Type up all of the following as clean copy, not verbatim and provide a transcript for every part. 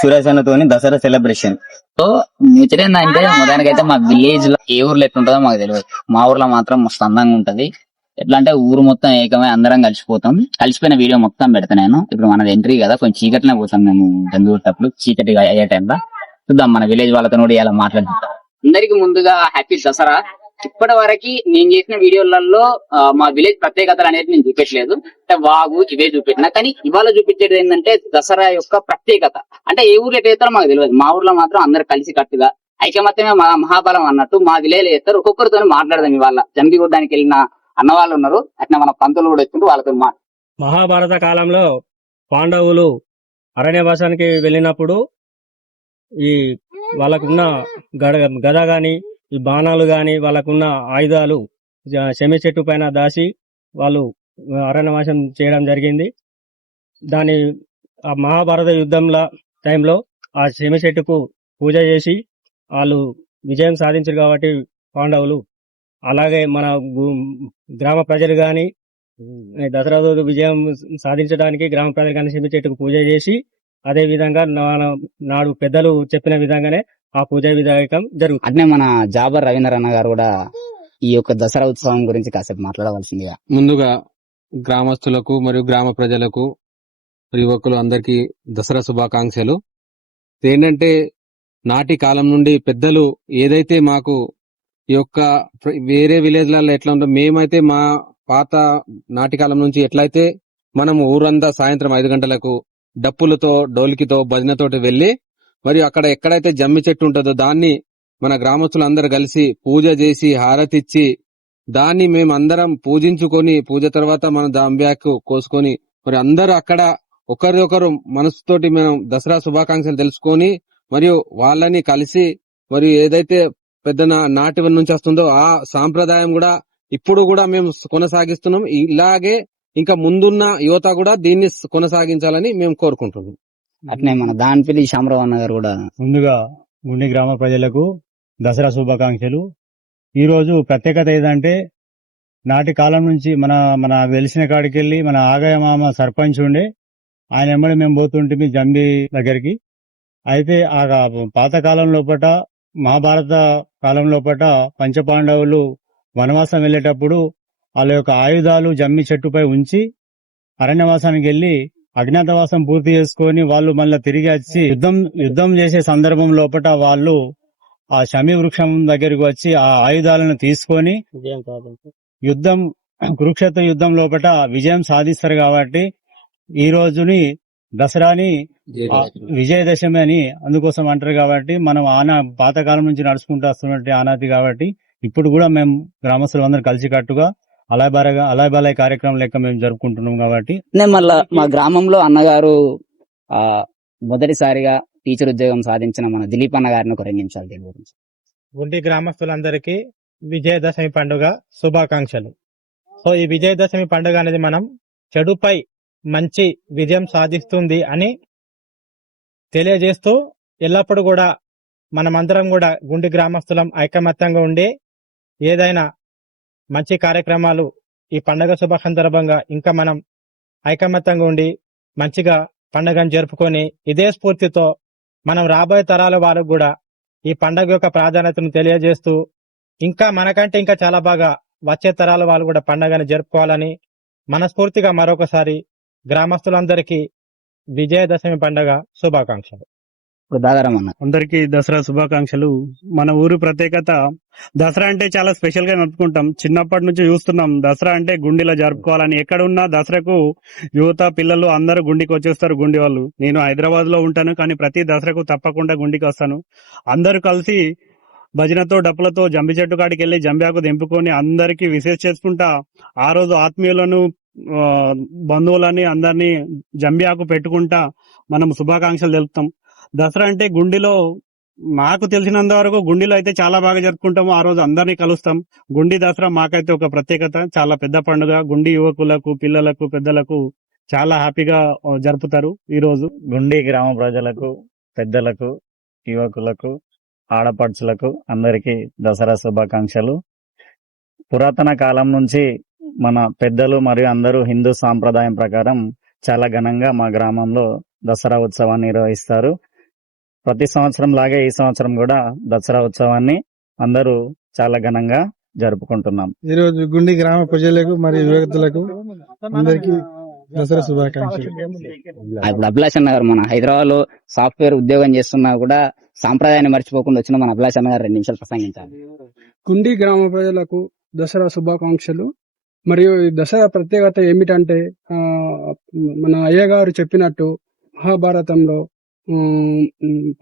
సురేష్ అన్నతోని Dasara celebration. So nature ఏంటంటే మొదటికైతే మా విలేజ్ లో ఏ ఊర్లో ఎట్లుంటుందో మాకు తెలియదు. మా ఊర్లో మాత్రం మస్తు అందంగా ఉంటది. ఎట్లా అంటే ఊరు మొత్తం ఏకమై అందరం కలిసిపోతాం. కలిసిపోయిన వీడియో మొత్తం పెడతా నేను. ఇప్పుడు మనది ఎంట్రీ కదా, కొంచెం చీకట్లనే పోతాం మేము చంద్రూటప్పుడు, చీకటి అయ్యే టైంలో. చూద్దాం మన విలేజ్ వాళ్ళతో కూడా ఇలా మాట్లాడుతాం. అందరికి ముందుగా హ్యాపీ దసరా. ఇప్పటి వరకు నేను చేసిన వీడియోలలో మా విలేజ్ ప్రత్యేకతలు అనేది నేను చూపించలేదు. అంటే వాగు ఇవే చూపెట్టినా, కానీ ఇవాళ చూపించేది ఏంటంటే దసరా యొక్క ప్రత్యేకత. అంటే ఏ ఊర్లో ఎట్లా మాకు తెలియదు. మా ఊర్లో మాత్రం అందరు కలిసి కట్టుగా ఐకమత్యమే మహాబలం అన్నట్టు మా విలేజ్ చేస్తారు. ఒక్కొక్కరితో మాట్లాడదాం. ఇవాళ జంగిగొడ్డానికి వెళ్ళిన అన్న వాళ్ళు ఉన్నారు, అట్లా మన పంతులు కూడా వచ్చిండ్రు, వాళ్ళతో మహాభారత కాలంలో పాండవులు అరణ్యవాసానికి వెళ్ళినప్పుడు ఈ వాళ్ళకున్న గద గాని, ఈ బాణాలు గాని, వాళ్ళకున్న ఆయుధాలు శమి చెట్టు పైన దాచి వాళ్ళు అరణ్యవాసం చేయడం జరిగింది. దాని ఆ మహాభారత యుద్ధంలో టైంలో ఆ శమి చెట్టుకు పూజ చేసి వాళ్ళు విజయం సాధించారు కాబట్టి పాండవులు. అలాగే మన గ్రామ ప్రజలు గాని దసరా రోజు విజయం సాధించడానికి గ్రామ ప్రజలు కానీ శమి చెట్టుకు పూజ చేసి, అదే విధంగా నాడు పెద్దలు చెప్పిన విధంగానే ఆ పూజ విధాయకం జరుగుతుంది. అట్నే మన జాబర్ రవీంద్ర అన్న గారు కూడా ఈ యొక్క దసరా ఉత్సవం గురించి కాసేపు మాట్లాడవలసిందిగా. ముందుగా గ్రామస్తులకు మరియు గ్రామ ప్రజలకు, యువకులు అందరికీ దసరా శుభాకాంక్షలు. ఏంటంటే నాటి కాలం నుండి పెద్దలు ఏదైతే మాకు ఈ యొక్క వేరే విలేజ్లలో ఎట్లా ఉందో, మేమైతే మా పాత నాటి కాలం నుంచి ఎట్లయితే మనము ఊరంతా సాయంత్రం 5 గంటలకు డప్పులతో, డోలికితో, భజనతోటి వెళ్లి, మరియు అక్కడ ఎక్కడైతే జమ్మి చెట్టు ఉంటుందో దాన్ని మన గ్రామస్తులందరూ కలిసి పూజ చేసి హారతిచ్చి, దాన్ని మేమందరం పూజించుకొని, పూజ తర్వాత మన జాంబ్యాకు కోసుకొని, మరి అందరూ అక్కడ ఒకరికొకరు మనసుతోటి మనం దసరా శుభాకాంక్షలు తెలుసుకొని, మరియు వాళ్ళని కలిసి, మరియు ఏదైతే పెద్ద నాటి నుంచి వస్తుందో ఆ సాంప్రదాయం కూడా ఇప్పుడు కూడా మేము కొనసాగిస్తున్నాం. ఇలాగే ఇంకా ముందున్న యువత కూడా దీన్ని కొనసాగించాలని మేము కోరుకుంటున్నాం. అట్నే మన దానిపల్లి శామరావు అన్న గారు కూడా ముందుగా గుండి గ్రామ ప్రజలకు దసరా శుభాకాంక్షలు. ఈ రోజు ప్రత్యేకత ఏదంటే, నాటి కాలం నుంచి మన వెలిసిన కాడికి వెళ్ళి మన ఆగయ మామ సర్పంచ్ ఉండే, ఆయన వెంబడి మేము పోతుంటే జంబి దగ్గరికి. అయితే ఆ పాత కాలం లోపట, మహాభారత కాలం లోపట పంచపాండవులు వనవాసం వెళ్లేటప్పుడు వాళ్ళ యొక్క ఆయుధాలు జమ్మి చెట్టుపై ఉంచి అరణ్యవాసానికి వెళ్లి అజ్ఞాతవాసం పూర్తి చేసుకొని వాళ్ళు మళ్ళీ తిరిగి వచ్చి యుద్ధం చేసే సందర్భం లోపట వాళ్ళు ఆ శమి వృక్షం దగ్గరికి వచ్చి ఆ ఆయుధాలను తీసుకొని కురుక్షేత్ర యుద్ధం లోపట విజయం సాధిస్తారు. కాబట్టి ఈ రోజుని దసరాని విజయదశమి అని అందుకోసం అంటారు. కాబట్టి మనం పాతకాలం నుంచి నడుచుకుంటూ వస్తున్నట్టు ఆనాతి. కాబట్టి ఇప్పుడు కూడా మేము గ్రామస్తులు అందరూ కలిసికట్టుగా అలాయ్ కార్యక్రమం లెక్క మేము జరుపుకుంటున్నాం. కాబట్టి మళ్ళా మా గ్రామంలో అన్నగారు మొదటిసారిగా టీచర్ ఉద్యోగం సాధించిన మన దిలీప్ అన్న గారిని ఒక 2 నిమిషాలు దీని గురించి. గుండి గ్రామస్తులందరికీ విజయదశమి పండుగ శుభాకాంక్షలు. సో ఈ విజయదశమి పండుగ అనేది మనం చెడుపై మంచి విజయం సాధిస్తుంది అని తెలియజేస్తూ, ఎల్లప్పుడూ కూడా మనమందరం కూడా గుండి గ్రామస్తులం ఐకమత్యంగా ఉండి ఏదైనా మంచి కార్యక్రమాలు ఈ పండుగ శుభ సందర్భంగా ఇంకా మనం ఐకమత్యంగా ఉండి మంచిగా పండుగను జరుపుకొని, ఇదే స్ఫూర్తితో మనం రాబోయే తరాల వాళ్ళకు కూడా ఈ పండుగ యొక్క ప్రాధాన్యతను తెలియజేస్తూ, ఇంకా మనకంటే ఇంకా చాలా బాగా వచ్చే తరాల వాళ్ళు కూడా పండుగను జరుపుకోవాలని మనస్ఫూర్తిగా మరొకసారి గ్రామస్తులందరికీ విజయదశమి పండుగ శుభాకాంక్షలు. అందరికీ దసరా శుభాకాంక్షలు. మన ఊరు ప్రత్యేకత దసరా అంటే చాలా స్పెషల్ గా జరుపుకుంటాం. చిన్నప్పటి నుంచి చూస్తున్నాం దసరా అంటే గుండిలో జరుపుకోవాలని. ఎక్కడ ఉన్నా దసరాకు యువత పిల్లలు అందరూ గుండికి వచ్చేస్తారు. గుండి వాళ్ళు, నేను హైదరాబాద్ లో ఉంటాను కానీ ప్రతి దసరాకు తప్పకుండా గుండికి వస్తాను. అందరూ కలిసి భజనతో డప్పులతో జంబి చెట్టు కాడికి వెళ్లి జంబ్యాకు దింపుకొని అందరికి విశేష చేసుకుంటా ఆ రోజు ఆత్మీయులను బంధువులని అందరినీ జంబ్యాకు పెట్టుకుంటా మనం శుభాకాంక్షలు తెలుపుతాం. దసరా అంటే గుండిలో మాకు తెలిసినంత వరకు గుండిలో అయితే చాలా బాగా జరుపుకుంటాము. ఆ రోజు అందరినీ కలుస్తాం. గుండి దసరా మాకైతే ఒక ప్రత్యేకత, చాలా పెద్ద పండుగ. గుండి యువకులకు, పిల్లలకు, పెద్దలకు చాలా హ్యాపీగా జరుపుతారు. ఈ రోజు గుండి గ్రామ ప్రజలకు, పెద్దలకు, యువకులకు, ఆడపడుచులకు అందరికీ దసరా శుభాకాంక్షలు. పురాతన కాలం నుంచి మన పెద్దలు మరియు అందరూ హిందూ సాంప్రదాయం ప్రకారం చాలా ఘనంగా మా గ్రామంలో దసరా ఉత్సవాన్ని నిర్వహిస్తారు. ప్రతి సంవత్సరం లాగే ఈ సంవత్సరం కూడా దసరా ఉత్సవాన్ని అందరూ చాలా ఘనంగా జరుపుకుంటున్నాం. ఈ రోజు గుండి గ్రామ ప్రజలకు మరియు యువకులకు అందరికీ దసరా శుభాకాంక్షలు. ఇప్పుడు అభిలాష్ అన్న గారు మన హైదరాబాద్ లో సాఫ్ట్వేర్ ఉద్యోగం చేస్తున్నా కూడా సాంప్రదాయాన్ని మర్చిపోకుండా వచ్చిన మన అభిలాష్ అన్న గారు 2 నిమిషాలు ప్రసంగించాలి. గుండి గ్రామ ప్రజలకు దసరా శుభాకాంక్షలు. మరియు ఈ దసరా ప్రత్యేకత ఏమిటంటే మన అయ్యగారు చెప్పినట్టు మహాభారతంలో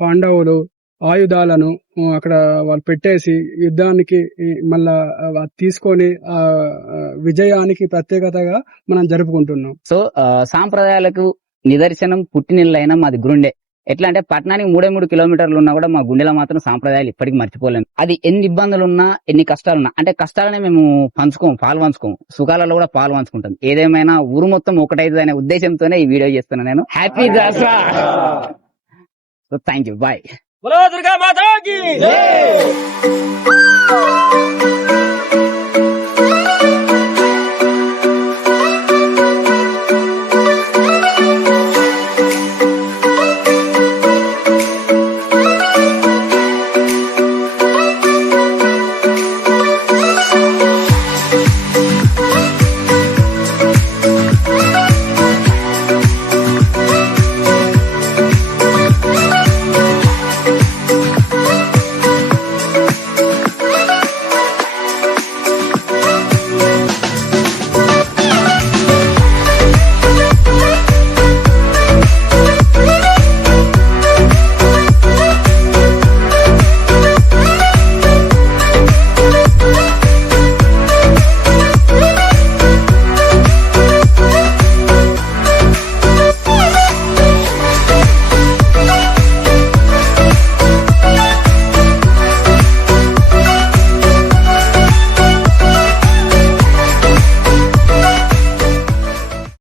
పాండవులు ఆయుధాలను అక్కడ వాళ్ళు పెట్టేసి యుద్ధానికి మళ్ళా తీసుకొని విజయానికి ప్రత్యేకతగా మనం జరుపుకుంటున్నాం. సో సాంప్రదాయాలకు నిదర్శనం పుట్టినిల్లైనా మాది గుండె. ఎట్లా అంటే పట్టణానికి 3 కిలోమీటర్లు ఉన్నా కూడా మా గుండెలో మాత్రం సాంప్రదాయాలు ఇప్పటికీ మర్చిపోలేము. అది ఎన్ని ఇబ్బందులున్నా ఎన్ని కష్టాలున్నా, అంటే కష్టాలనే మేము పాలు పంచుకోము, సుఖాలలో కూడా పాలు పంచుకుంటాం. ఏదేమైనా ఊరు మొత్తం ఒకటైదు అనే ఉద్దేశంతోనే ఈ వీడియో చేస్తున్నాను నేను. Happy Dasara. Thank you, bye.